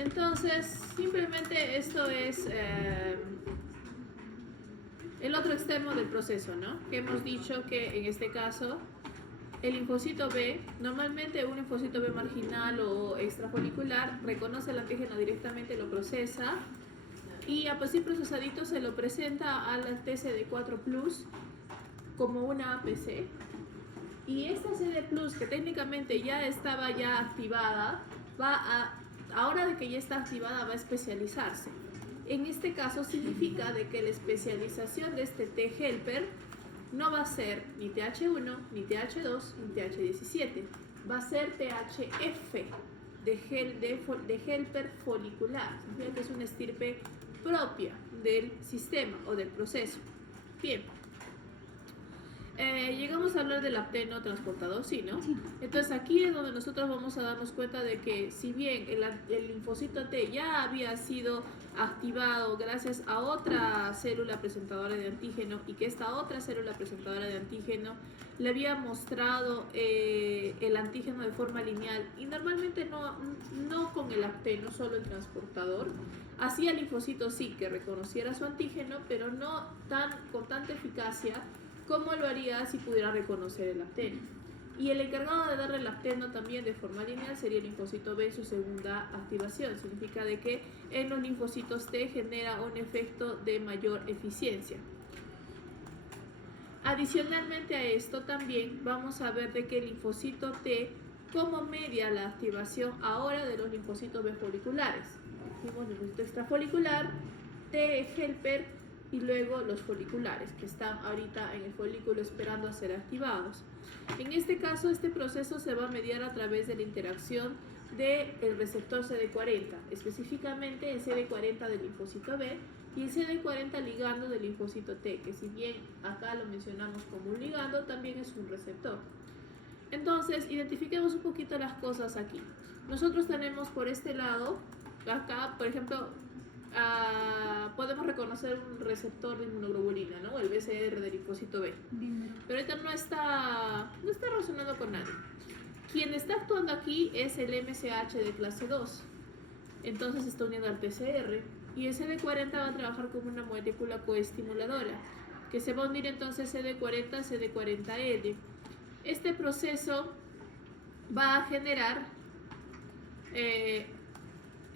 Entonces, simplemente esto es el otro extremo del proceso, ¿no? Que hemos dicho que en este caso el linfocito B, normalmente un linfocito B marginal o extrafolicular, reconoce el antígeno directamente, lo procesa y así procesadito se lo presenta al TCD4 Plus como una APC. Y esta CD Plus, que técnicamente ya estaba ya activada, ahora de que ya está activada, va a especializarse. En este caso significa de que la especialización de este T-helper no va a ser ni TH1, ni TH2, ni TH17. Va a ser THF de helper folicular. Significa que es una estirpe propia del sistema o del proceso. Bien. Llegamos a hablar del apteno transportador, sí, ¿no? Sí. Entonces aquí es donde nosotros vamos a darnos cuenta de que si bien el linfocito T ya había sido activado gracias a otra célula presentadora de antígeno y que esta otra célula presentadora de antígeno le había mostrado el antígeno de forma lineal y normalmente no con el apteno, solo el transportador, hacía el linfocito sí que reconociera su antígeno, pero no con tanta eficacia como lo haría si pudiera reconocer el apteno. Y el encargado de darle el apteno también de forma lineal sería el linfocito B en su segunda activación. Significa de que en los linfocitos T genera un efecto de mayor eficiencia. Adicionalmente a esto también vamos a ver de que el linfocito T como media la activación ahora de los linfocitos B foliculares. Dijimos linfocito extrafolicular, T helper y luego los foliculares que están ahorita en el folículo esperando a ser activados. En este caso, este proceso se va a mediar a través de la interacción del receptor CD40, específicamente el CD40 del linfocito B y el CD40 ligando del linfocito T, que si bien acá lo mencionamos como un ligando, también es un receptor. Entonces, identifiquemos un poquito las cosas aquí. Nosotros tenemos por este lado, acá, por ejemplo, podemos reconocer un receptor de inmunoglobulina, ¿no? El BCR del linfocito B. Pero ahorita no está relacionado con nadie. Quien está actuando aquí es el MSH de clase 2. Entonces está uniendo al PCR. Y el CD40 va a trabajar como una molécula coestimuladora, que se va a unir entonces CD40 a CD40L. Este proceso va a generar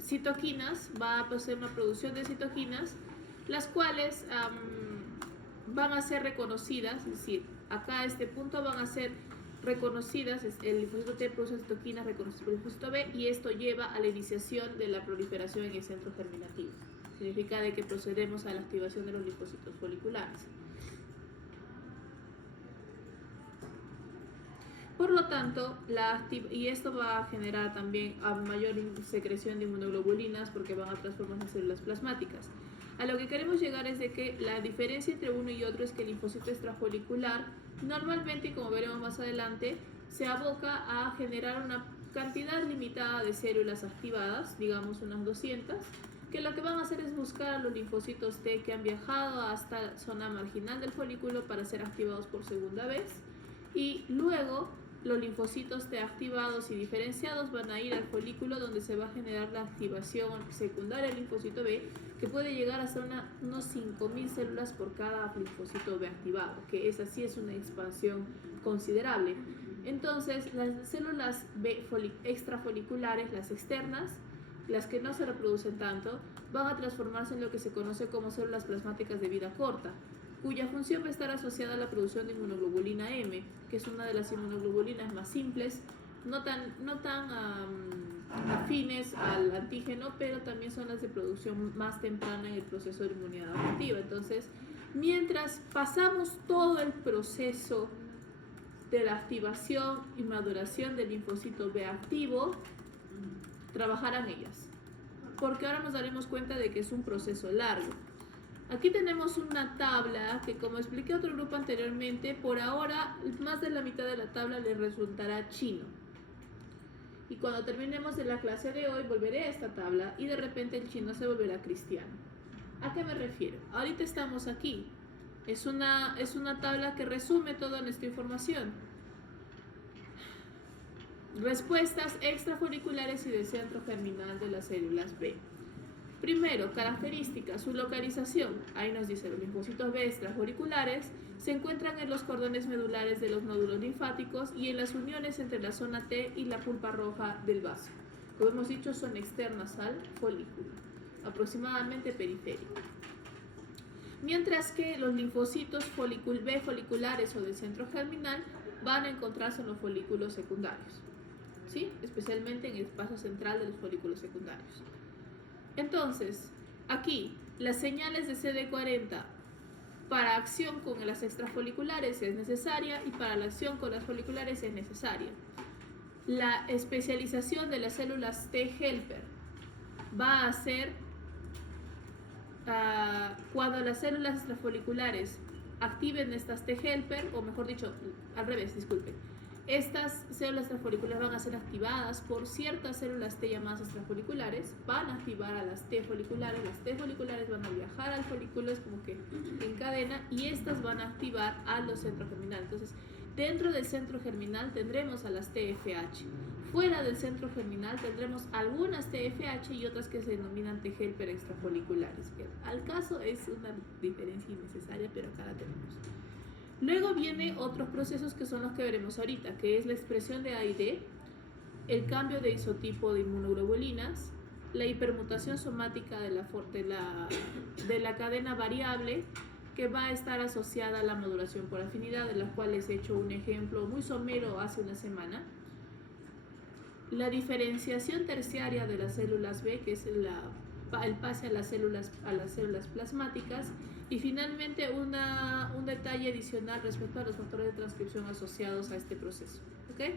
citoquinas, va a hacer una producción de citoquinas, las cuales van a ser reconocidas, es decir, acá a este punto van a ser reconocidas, el linfocito T produce citoquinas reconocidas por el linfocito B y esto lleva a la iniciación de la proliferación en el centro germinativo. Significa de que procedemos a la activación de los linfocitos foliculares. Por lo tanto, y esto va a generar también a mayor secreción de inmunoglobulinas porque van a transformarse en células plasmáticas. A lo que queremos llegar es de que la diferencia entre uno y otro es que el linfocito extrafolicular normalmente, como veremos más adelante, se aboca a generar una cantidad limitada de células activadas, digamos unas 200, que lo que van a hacer es buscar a los linfocitos T que han viajado hasta la zona marginal del folículo para ser activados por segunda vez y luego los linfocitos T activados y diferenciados van a ir al folículo donde se va a generar la activación secundaria del linfocito B, que puede llegar hasta unos 5.000 células por cada linfocito B activado, que esa sí es una expansión considerable. Entonces, las células B extrafoliculares, las externas, las que no se reproducen tanto, van a transformarse en lo que se conoce como células plasmáticas de vida corta, cuya función va a estar asociada a la producción de inmunoglobulina M, que es una de las inmunoglobulinas más simples, no tan afines al antígeno, pero también son las de producción más temprana en el proceso de inmunidad adaptativa. Entonces, mientras pasamos todo el proceso de la activación y maduración del linfocito B activo, trabajarán ellas, porque ahora nos daremos cuenta de que es un proceso largo. Aquí tenemos una tabla que, como expliqué a otro grupo anteriormente, por ahora más de la mitad de la tabla les resultará chino. Y cuando terminemos de la clase de hoy volveré a esta tabla y de repente el chino se volverá cristiano. ¿A qué me refiero? Ahorita estamos aquí. Es una tabla que resume toda nuestra información. Respuestas extrafoliculares y del centro germinal de las células B. Primero, características, su localización. Ahí nos dice, los linfocitos B extrafoliculares se encuentran en los cordones medulares de los nódulos linfáticos y en las uniones entre la zona T y la pulpa roja del vaso. Como hemos dicho, son externas al folículo, aproximadamente periférico. Mientras que los linfocitos B foliculares o del centro germinal van a encontrarse en los folículos secundarios, ¿sí? Especialmente en el espacio central de los folículos secundarios. Entonces, aquí las señales de CD40 para acción con las extrafoliculares es necesaria y para la acción con las foliculares es necesaria. La especialización de las células T helper va a ser cuando las células extrafoliculares activen estas T helper, o mejor dicho, al revés, disculpen. Estas células extrafoliculares van a ser activadas por ciertas células T llamadas extrafoliculares, van a activar a las T foliculares van a viajar al folículo, es como que en cadena, y estas van a activar a los centros germinales. Entonces, dentro del centro germinal tendremos a las TFH, fuera del centro germinal tendremos algunas TFH y otras que se denominan T helper extrafoliculares. Al caso es una diferencia innecesaria, pero acá la tenemos. Luego vienen otros procesos que son los que veremos ahorita, que es la expresión de A y D, el cambio de isotipo de inmunoglobulinas, la hipermutación somática de la cadena variable, que va a estar asociada a la modulación por afinidad, de la cual les he hecho un ejemplo muy somero hace una semana. La diferenciación terciaria de las células B, que es el pase a las células plasmáticas, y finalmente un detalle adicional respecto a los factores de transcripción asociados a este proceso. ¿Ok?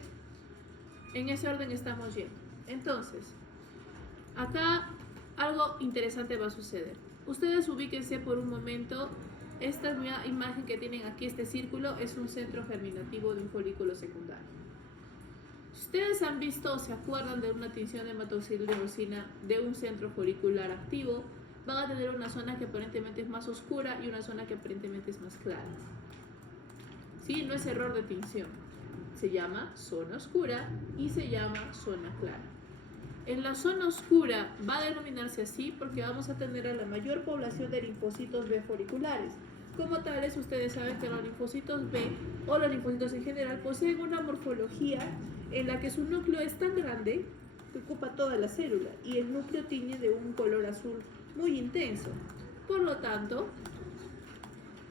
En ese orden estamos yendo. Entonces, acá algo interesante va a suceder. Ustedes ubíquense por un momento. Esta imagen que tienen aquí, este círculo, es un centro germinativo de un folículo secundario. Si ustedes han visto o se acuerdan de una tinción de hematoxilirosina de un centro folicular activo, van a tener una zona que aparentemente es más oscura y una zona que aparentemente es más clara. ¿Sí? No es error de tinción. Se llama zona oscura y se llama zona clara. En la zona oscura va a denominarse así porque vamos a tener a la mayor población de linfocitos B foliculares. Como tales, ustedes saben que los linfocitos B o los linfocitos en general poseen una morfología en la que su núcleo es tan grande que ocupa toda la célula y el núcleo tiñe de un color azul muy intenso. Por lo tanto,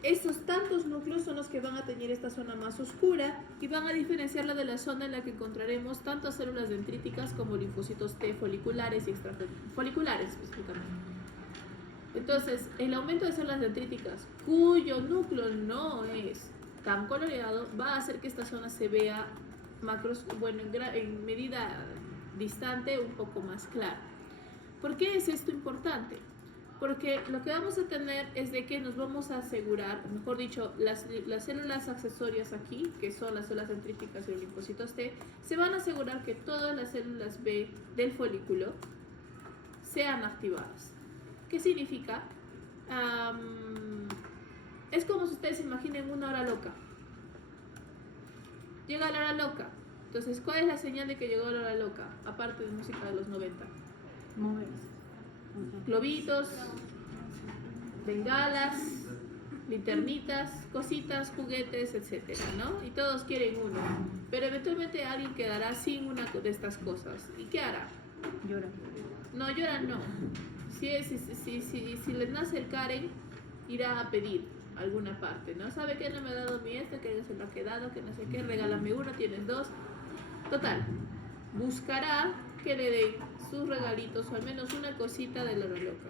esos tantos núcleos son los que van a teñir esta zona más oscura y van a diferenciarla de la zona en la que encontraremos tanto células dendríticas como linfocitos T foliculares y extrafoliculares específicamente. Entonces, el aumento de células dendríticas cuyo núcleo no es tan coloreado va a hacer que esta zona se vea en medida distante un poco más clara. ¿Por qué es esto importante? Porque lo que vamos a tener es de que nos vamos a asegurar, mejor dicho, las células accesorias aquí, que son las células dendríticas y los linfocitos T, se van a asegurar que todas las células B del folículo sean activadas. ¿Qué significa? Es como si ustedes se imaginen una hora loca. Llega la hora loca. Entonces, ¿cuál es la señal de que llegó la hora loca? Aparte de música de los 90. Moverse. Globitos, bengalas, linternitas, cositas, juguetes, etcétera, ¿no? Y todos quieren uno. Pero eventualmente alguien quedará sin una de estas cosas. ¿Y qué hará? Llora. No, llora no. Si les nace el Karen, irá a pedir alguna parte, ¿no? ¿Sabe qué? No me ha dado mi esto, que se lo ha quedado, que no sé qué, regálame uno, tienes dos. Total, buscará que le den sus regalitos o al menos una cosita de la hora loca.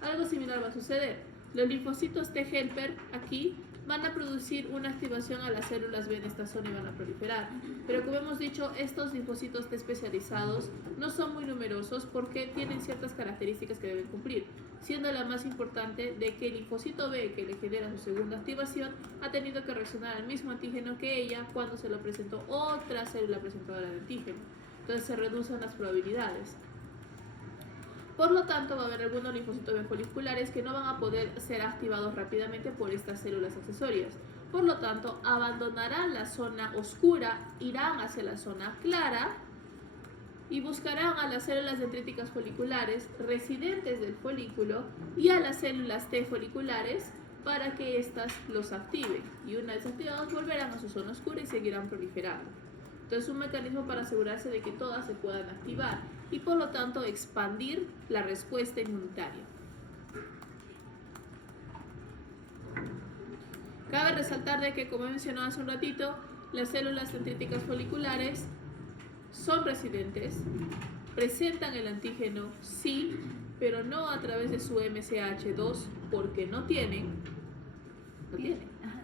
Algo similar va a suceder. Los linfocitos T helper aquí van a producir una activación a las células B en esta zona y van a proliferar. Pero como hemos dicho, estos linfocitos T especializados no son muy numerosos porque tienen ciertas características que deben cumplir, siendo la más importante de que el linfocito B que le genera su segunda activación ha tenido que reaccionar al mismo antígeno que ella cuando se lo presentó otra célula presentadora de antígeno. Entonces se reducen las probabilidades. Por lo tanto, va a haber algunos linfocitos B foliculares que no van a poder ser activados rápidamente por estas células accesorias. Por lo tanto, abandonarán la zona oscura, irán hacia la zona clara y buscarán a las células dendríticas foliculares residentes del folículo y a las células T foliculares para que éstas los activen. Y una vez activados volverán a su zona oscura y seguirán proliferando. Entonces, un mecanismo para asegurarse de que todas se puedan activar y por lo tanto expandir la respuesta inmunitaria. Cabe resaltar de que, como he mencionado hace un ratito, las células dendríticas foliculares son residentes, presentan el antígeno sí, pero no a través de su MCH2 porque no tienen.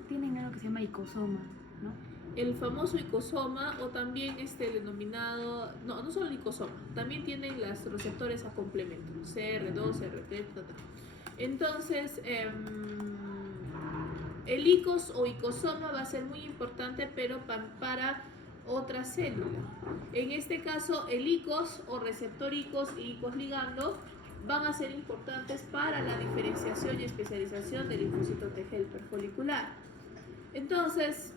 Tienen algo que se llama icosoma, ¿no? El famoso icosoma o también el denominado, no solo el icosoma, también tienen los receptores a complemento, CR2, CR3, etc. Entonces, el icos o icosoma va a ser muy importante, pero para otra célula. En este caso, el icos o receptor icos y icos ligando van a ser importantes para la diferenciación y especialización del linfocito T helper folicular. Entonces,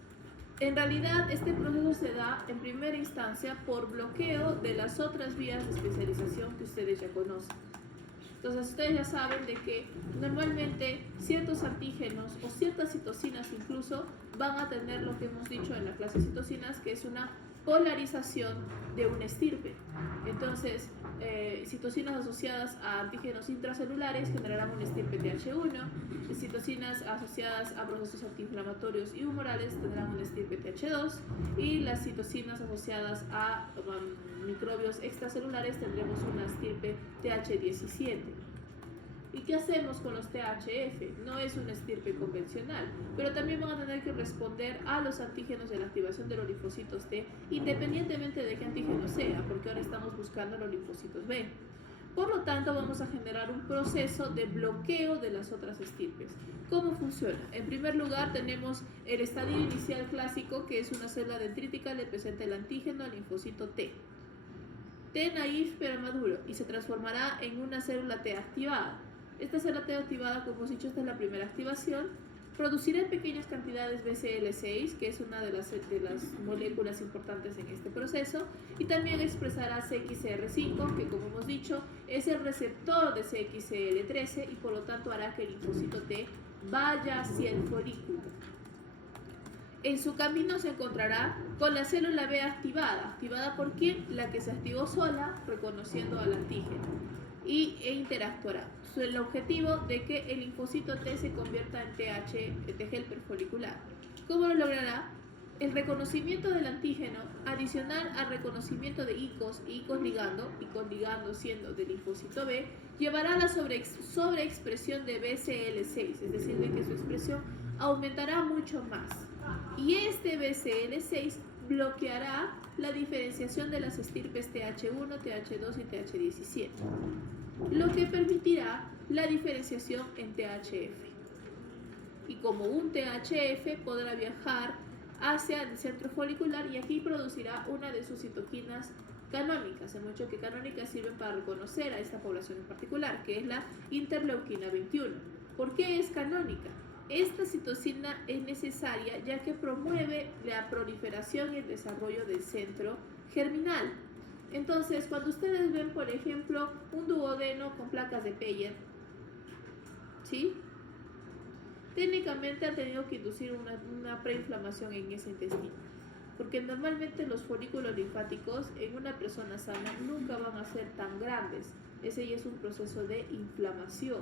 en realidad este proceso se da en primera instancia por bloqueo de las otras vías de especialización que ustedes ya conocen. Entonces ustedes ya saben de que normalmente ciertos antígenos o ciertas citocinas incluso van a tener lo que hemos dicho en la clase de citocinas, que es una polarización de un estirpe. Entonces, citocinas asociadas a antígenos intracelulares generarán un estirpe TH1, citocinas asociadas a procesos antiinflamatorios y humorales tendrán un estirpe TH2 y las citocinas asociadas a microbios extracelulares tendremos una estirpe TH17. ¿Y qué hacemos con los THF? No es una estirpe convencional, pero también van a tener que responder a los antígenos de la activación de los linfocitos T, independientemente de qué antígeno sea, porque ahora estamos buscando los linfocitos B. Por lo tanto, vamos a generar un proceso de bloqueo de las otras estirpes. ¿Cómo funciona? En primer lugar, tenemos el estadio inicial clásico, que es una célula dendrítica, le presenta el antígeno al linfocito T. T naif pero maduro, y se transformará en una célula T activada. Esta célula T activada, como hemos dicho, esta es la primera activación, producirá en pequeñas cantidades BCL6, que es una de las moléculas importantes en este proceso, y también expresará CXCR5, que como hemos dicho, es el receptor de CXCL13 y por lo tanto hará que el linfocito T vaya hacia el folículo. En su camino se encontrará con la célula B activada. ¿Activada por quién? La que se activó sola, reconociendo al antígeno, e interactuará. El objetivo de que el linfocito T se convierta en T helper folicular. ¿Cómo lo logrará? El reconocimiento del antígeno, adicional al reconocimiento de icos y icos ligando siendo del linfocito B, llevará a la sobreexpresión de BCL6, es decir, de que su expresión aumentará mucho más. Y este BCL6 bloqueará la diferenciación de las estirpes TH1, TH2 y TH17, lo que permitirá la diferenciación en THF. Y como un THF podrá viajar hacia el centro folicular y aquí producirá una de sus citoquinas canónicas. Hemos dicho que canónicas sirven para reconocer a esta población en particular, que es la interleuquina 21. ¿Por qué es canónica? Esta citocina es necesaria ya que promueve la proliferación y el desarrollo del centro germinal. Entonces, cuando ustedes ven, por ejemplo, un duodeno con placas de Peyer, ¿sí? Técnicamente han tenido que inducir una preinflamación en ese intestino, porque normalmente los folículos linfáticos en una persona sana nunca van a ser tan grandes. Ese ya es un proceso de inflamación.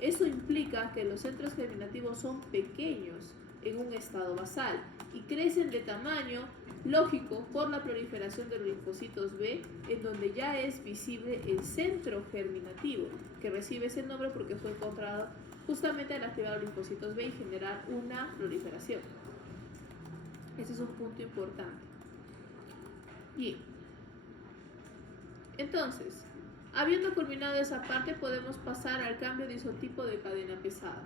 Eso implica que los centros germinativos son pequeños en un estado basal y crecen de tamaño lógico por la proliferación de los linfocitos B, en donde ya es visible el centro germinativo, que recibe ese nombre porque fue encontrado justamente al activar los linfocitos B y generar una proliferación. Ese es un punto importante. Bien. Entonces, habiendo culminado esa parte, podemos pasar al cambio de isotipo de cadena pesada.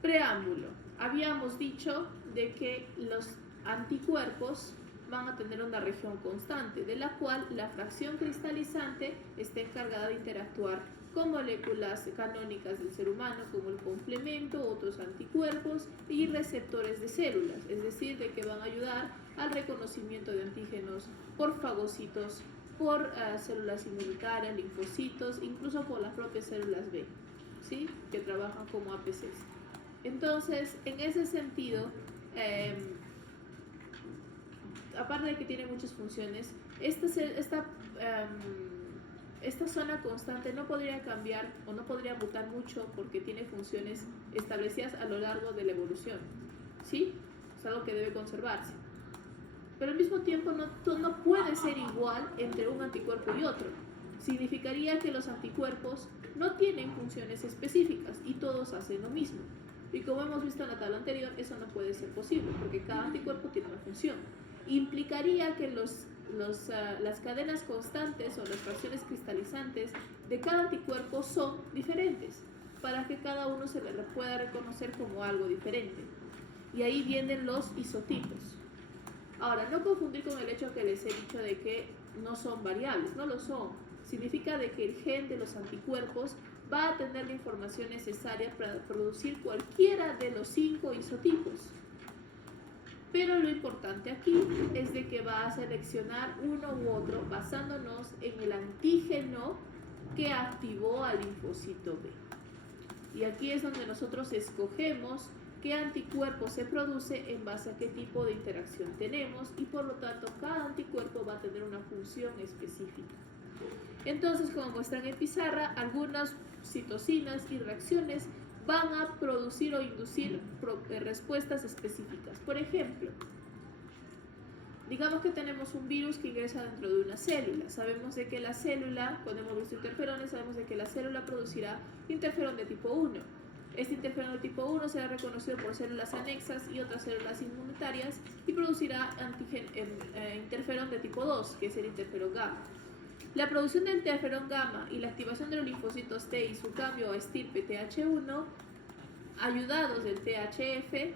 Preámbulo. Habíamos dicho de que los anticuerpos van a tener una región constante, de la cual la fracción cristalizante está encargada de interactuar con moléculas canónicas del ser humano, como el complemento, otros anticuerpos y receptores de células, es decir, de que van a ayudar al reconocimiento de antígenos por fagocitos, por células inmunitarias, linfocitos, incluso por las propias células B, ¿sí? Que trabajan como APCs. Entonces, en ese sentido, aparte de que tiene muchas funciones, esta zona constante no podría cambiar o no podría mutar mucho porque tiene funciones establecidas a lo largo de la evolución, ¿sí? Es algo que debe conservarse. Pero al mismo tiempo no puede ser igual entre un anticuerpo y otro. Significaría que los anticuerpos no tienen funciones específicas y todos hacen lo mismo. Y como hemos visto en la tabla anterior, eso no puede ser posible porque cada anticuerpo tiene una función. Implicaría que las cadenas constantes o las fracciones cristalizantes de cada anticuerpo son diferentes para que cada uno se le pueda reconocer como algo diferente. Y ahí vienen los isotipos. Ahora, no confundir con el hecho que les he dicho de que no son variables, no lo son. Significa de que el gen de los anticuerpos va a tener la información necesaria para producir cualquiera de los 5 isotipos. Pero lo importante aquí es de que va a seleccionar uno u otro basándonos en el antígeno que activó al linfocito B. Y aquí es donde nosotros escogemos qué anticuerpo se produce en base a qué tipo de interacción tenemos y por lo tanto cada anticuerpo va a tener una función específica. Entonces, como muestran en pizarra, algunas citocinas y reacciones van a producir o inducir respuestas específicas. Por ejemplo, digamos que tenemos un virus que ingresa dentro de una célula. Sabemos de que la célula, cuando hemos visto interferones, sabemos de que la célula producirá interferón de tipo 1. Este interferón de tipo 1 será reconocido por células anexas y otras células inmunitarias y producirá interferón de tipo 2, que es el interferón gamma. La producción del interferón gamma y la activación de los linfocitos T y su cambio a estirpe TH1, ayudados del THF,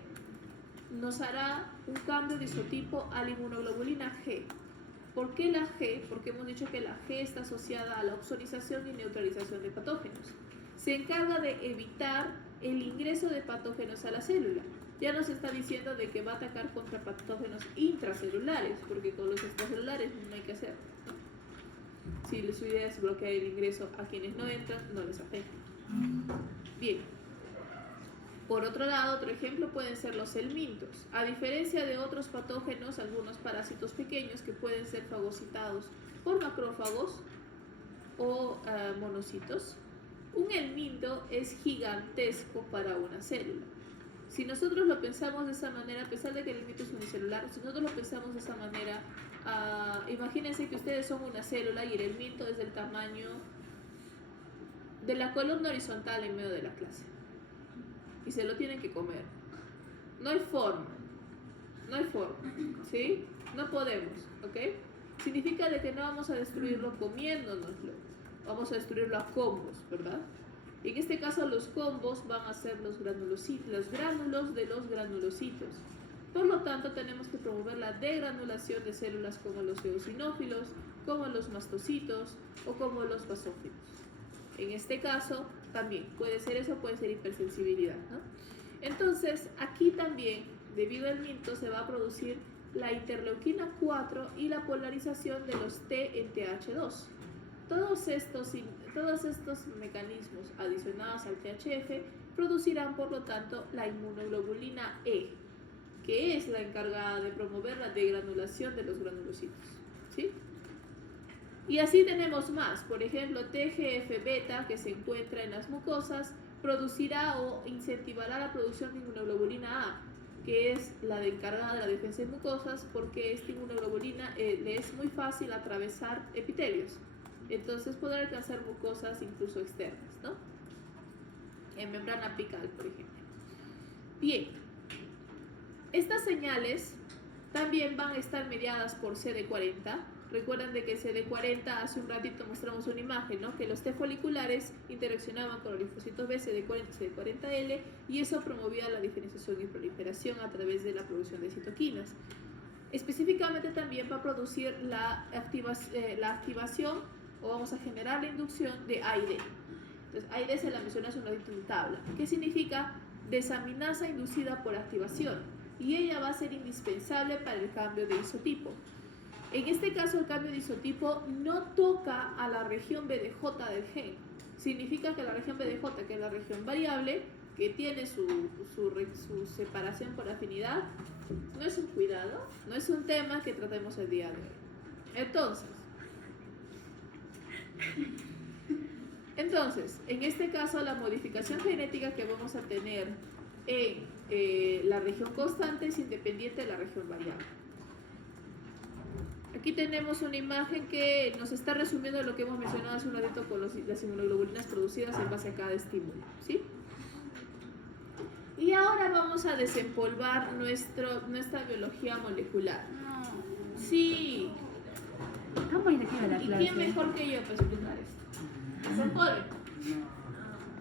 nos hará un cambio de isotipo a la inmunoglobulina G. ¿Por qué la G? Porque hemos dicho que la G está asociada a la opsonización y neutralización de patógenos. Se encarga de evitar el ingreso de patógenos a la célula. Ya nos está diciendo de que va a atacar contra patógenos intracelulares, porque con los extracelulares no hay que hacer, ¿no? Si su idea es bloquear el ingreso a quienes no entran, no les afecta. Bien. Por otro lado, otro ejemplo pueden ser los helmintos. A diferencia de otros patógenos, algunos parásitos pequeños que pueden ser fagocitados por macrófagos o monocitos, un helminto es gigantesco para una célula. Si nosotros lo pensamos de esa manera, a pesar de que el helminto es unicelular, si nosotros lo pensamos de esa manera, imagínense que ustedes son una célula y el helminto es del tamaño de la columna horizontal en medio de la clase. Y se lo tienen que comer. No hay forma, ¿sí? No podemos, ¿ok? Significa de que no vamos a destruirlo comiéndonoslo, vamos a destruirlo a combos, ¿verdad? Y en este caso los combos van a ser los gránulos de los granulocitos. Por lo tanto, tenemos que promover la degranulación de células como los eosinófilos, como los mastocitos o como los basófilos. En este caso, también puede ser eso, puede ser hipersensibilidad, ¿no? Entonces, aquí también, debido al helminto, se va a producir la interleuquina 4 y la polarización de los T en TH2. Todos estos mecanismos adicionados al THF producirán, por lo tanto, la inmunoglobulina E, que es la encargada de promover la degranulación de los granulocitos, ¿sí? Y así tenemos más. Por ejemplo, TGF-beta, que se encuentra en las mucosas, producirá o incentivará la producción de inmunoglobulina A, que es la encargada de la defensa de mucosas, porque esta inmunoglobulina le es muy fácil atravesar epitelios. Entonces podrá alcanzar mucosas incluso externas, ¿no? En membrana apical, por ejemplo. Bien, estas señales también van a estar mediadas por CD40. Recuerden de que CD40, hace un ratito mostramos una imagen, ¿no? Que los T foliculares interaccionaban con los linfocitos B, CD40 y CD40L, y eso promovía la diferenciación y proliferación a través de la producción de citoquinas. Específicamente también va a producir la activación, o vamos a generar la inducción de AID. Entonces, AID se la menciona hace un ratito en tabla. ¿Qué significa? Desaminasa inducida por activación. y ella va a ser indispensable para el cambio de isotipo. En este caso, el cambio de isotipo no toca a la región BDJ del gen. Significa que la región BDJ, que es la región variable, que tiene su separación por afinidad, no es un cuidado, no es un tema que tratemos el día de hoy. Entonces, en este caso, la modificación genética que vamos a tener en la región constante es independiente de la región variable. Aquí tenemos una imagen que nos está resumiendo lo que hemos mencionado hace un ratito con las inmunoglobulinas producidas en base a cada estímulo, ¿sí? Y ahora vamos a desempolvar nuestra biología molecular. Sí. ¿Cómo es que la ¿Y clase? quién mejor que yo para explicar esto? Desempolve.